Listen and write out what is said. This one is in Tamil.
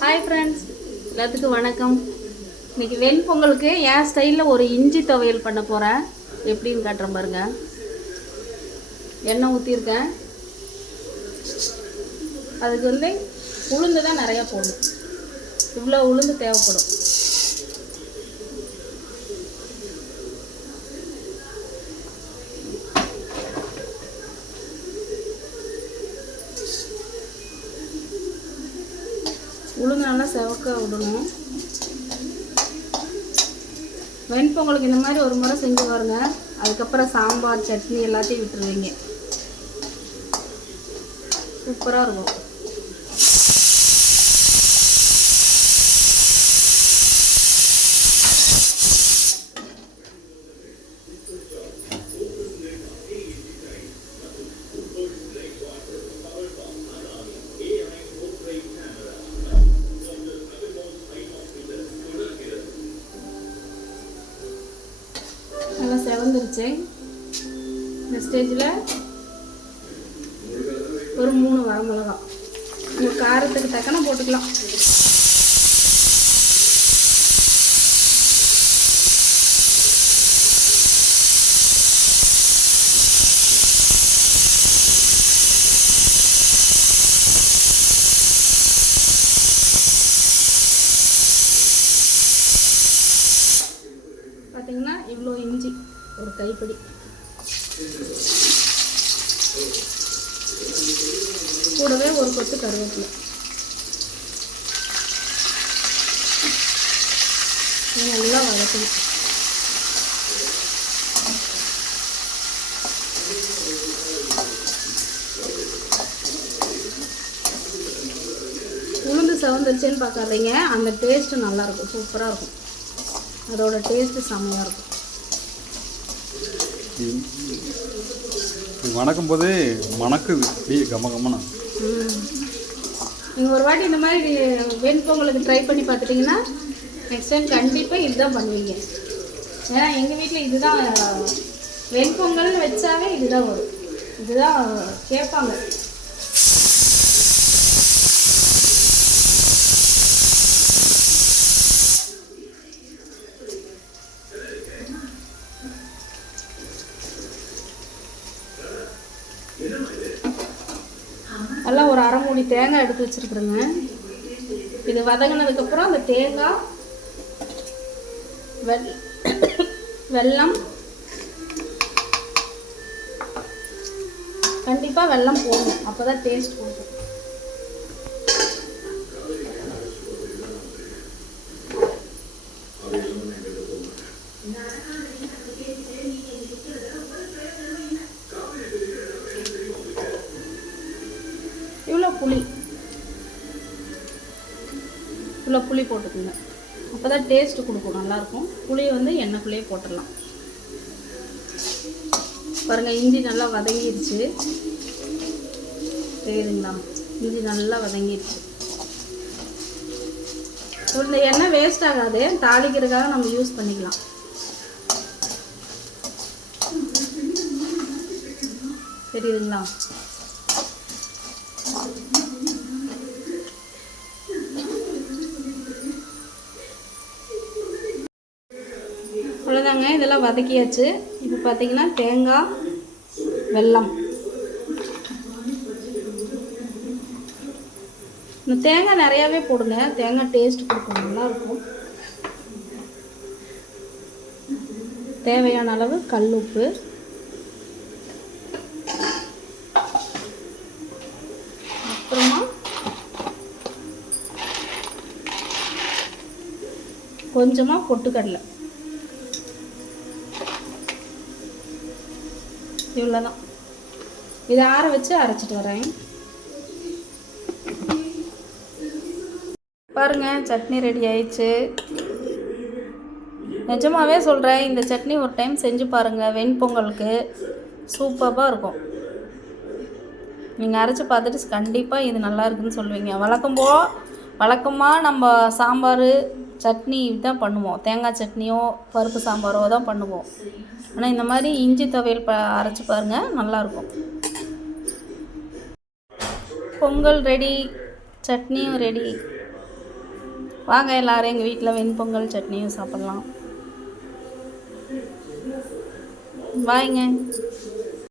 ஹாய் ஃப்ரெண்ட்ஸ் எல்லாத்துக்கும் வணக்கம். இன்றைக்கி வெண்பொங்கலுக்கு என் ஸ்டைலில் ஒரு இஞ்சி துவையல் பண்ண போகிறேன் எப்படின்னு காட்டுறேன் பாருங்கள் எண்ணெய் ஊற்றிருக்கேன் அதுக்கு வந்து உளுந்து தான் நிறையா போடணும். இவ்வளோ உளுந்து தேவைப்படும். உளுந்து நல்லா செவக்க விடணும். வெண்பொங்கலுக்கு இந்த மாதிரி ஒரு முறை செஞ்சு பாருங்க. அதுக்கப்புறம் சாம்பார் சட்னி எல்லாத்தையும் விட்டுருவீங்க. சூப்பராக இருக்கும். வச்சேன். இந்த ஸ்டேஜில் ஒரு மூணு வரமிளகா. உங்கள் காரத்துக்கு தக்கன போட்டுக்கலாம். பார்த்தீங்கன்னா இவ்வளோ இஞ்சி. ஒரு கைப்பிடி. கூடவே ஒரு கொத்து கருவேப்பிலை. நல்லா வதக்கணும். உளுந்து செவந்துருச்சுன்னு பார்க்காதீங்க. அந்த டேஸ்ட்டு நல்லாயிருக்கும் சூப்பராக இருக்கும். அதோட டேஸ்ட்டு செம்மையாக இருக்கும். வணக்கும் போதே மணக்குது. அப்படியே கம கமனா நீங்கள் ஒரு வாட்டி இந்த மாதிரி வெண்பொங்கலுக்கு ட்ரை பண்ணி பார்த்துட்டிங்கன்னா நெக்ஸ்ட் டைம் கண்டிப்பாக இதுதான் பண்ணுவீங்க. ஏன்னா எங்கள் வீட்டில் இதுதான் வெண்பொங்கல்னு வச்சாவே இதுதான் வரும். இதுதான் கேட்பாங்க. எல்லாம் ஒரு அரை மூடி தேங்காய் எடுத்து வச்சுருக்குறேங்க. இது வதங்கினதுக்கப்புறம் அந்த தேங்காய் வெ வெல்லம் கண்டிப்பாக வெல்லம் போடணும். அப்போ தான் டேஸ்ட் கொடுக்கும் இவ்வளோ புளி. இவ்வளோ புளி போட்டுக்கோங்க. அப்போ தான் டேஸ்ட்டு கொடுக்கும் நல்லாயிருக்கும். புளியை வந்து எண்ணெய்க்குள்ளேயே போட்டுடலாம். பாருங்கள் இஞ்சி நல்லா வதங்கிடுச்சு தெரியுதுங்களா? இஞ்சி நல்லா வதங்கிடுச்சு இந்த எண்ணெய் வேஸ்ட் ஆகாது. தாளிக்கிறதுக்காக நம்ம யூஸ் பண்ணிக்கலாம். தெரியுதுங்களா? அவ்வளோதாங்க இதெல்லாம் வதக்கியாச்சு. இப்போ பார்த்தீங்கன்னா தேங்காய் வெல்லம். இந்த தேங்காய் நிறையாவே போடுங்க. தேங்காய் டேஸ்ட் கொடுக்கும் நல்லாயிருக்கும். தேவையான அளவு கல் உப்பு. அப்புறமா கொஞ்சமாக பொட்டுக்கடலை. இவ்வளோதான் இதை ஆற வச்சு அரைச்சிட்டு வரேன் பாருங்க சட்னி ரெடி ஆயிடுச்சு. நிஜமாவே சொல்கிறேன் இந்த சட்னி ஒரு டைம் செஞ்சு பாருங்கள் வெண்பொங்கலுக்கு சூப்பராக இருக்கும். நீங்கள் அரைச்சி பார்த்துட்டு கண்டிப்பாக இது நல்லா இருக்குன்னு சொல்லுவீங்க. வழக்கம் போ வழக்கமாக நம்ம சாம்பார் சட்னி தான் பண்ணுவோம். தேங்காய் சட்னியோ பருப்பு சாம்பாரோ தான் பண்ணுவோம். ஆனால் இந்த மாதிரி இஞ்சி துவையல் ப அரைச்சி பாருங்கள் நல்லாயிருக்கும் பொங்கல் ரெடி சட்னியும் ரெடி வாங்க எல்லாரும் எங்கள் வீட்டில் வெண்பொங்கல் சட்னியும் சாப்பிட்லாம். வாங்க.